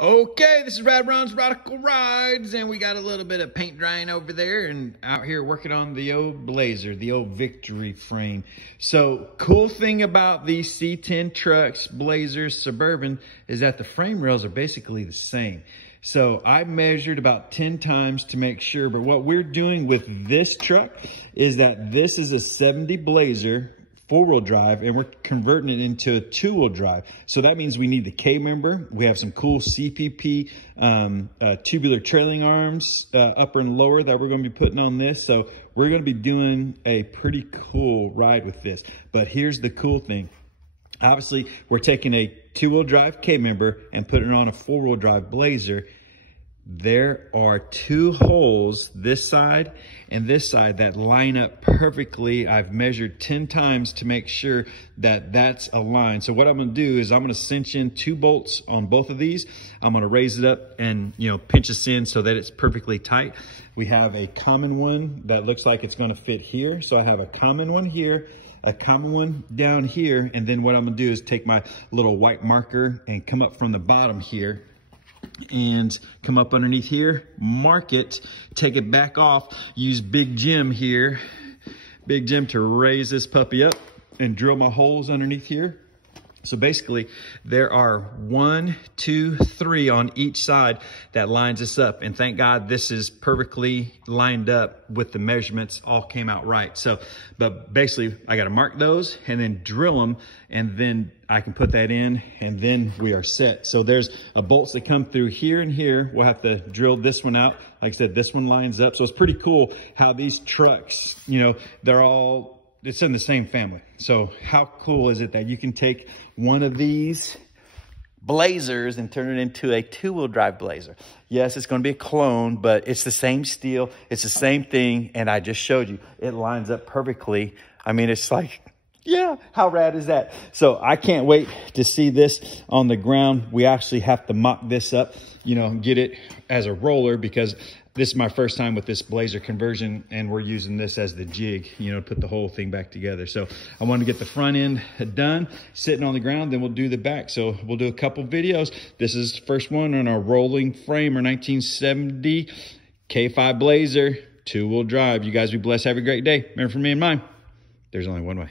Okay, this is Rad Ron's Radical Rides, and we got a little bit of paint drying over there and out here working on the old Blazer, the old Victory frame. So, cool thing about these C10 trucks, Blazers, Suburban, is that the frame rails are basically the same. So I measured about 10 times to make sure, but what we're doing with this truck is that this is a 70 Blazer, four-wheel drive, and we're converting it into a two-wheel drive. So that means we need the K-member. We have some cool CPP tubular trailing arms, upper and lower, that we're going to be putting on this. So we're going to be doing a pretty cool ride with this. But here's the cool thing. Obviously, we're taking a two-wheel drive K-member and putting it on a four-wheel drive Blazer. There are two holes, this side and this side, that line up perfectly. I've measured 10 times to make sure that that's aligned. So what I'm going to do is I'm going to cinch in 2 bolts on both of these. I'm going to raise it up and, pinch this in so that it's perfectly tight. We have a common one that looks like it's going to fit here. So I have a common one here, a common one down here. And then what I'm going to do is take my little white marker and come up from the bottom here and come up underneath here, mark it, take it back off, use Big Jim here, Big Jim, to raise this puppy up and drill my holes underneath here. So basically there are 1, 2, 3 on each side that lines us up. And thank God this is perfectly lined up with the measurements, all came out right. So, but basically I got to mark those and then drill them, and then I can put that in, and then we are set. So there's a bolts that come through here and here. We'll have to drill this one out. Like I said, this one lines up. So it's pretty cool how these trucks, it's in the same family. So how cool is it that you can take one of these Blazers and turn it into a two-wheel drive Blazer? Yes, it's going to be a clone, but it's the same steel. It's the same thing. And I just showed you, it lines up perfectly. I mean, it's like, yeah, how rad is that? So I can't wait to see this on the ground. We actually have to mock this up, get it as a roller, because this is my first time with this Blazer conversion, and we're using this as the jig, to put the whole thing back together. So I want to get the front end done, sitting on the ground, then we'll do the back. So we'll do a couple videos. This is the first one on our rolling framer 1970 K5 Blazer, two-wheel drive. You guys be blessed. Have a great day. Remember, for me and mine, there's only one way.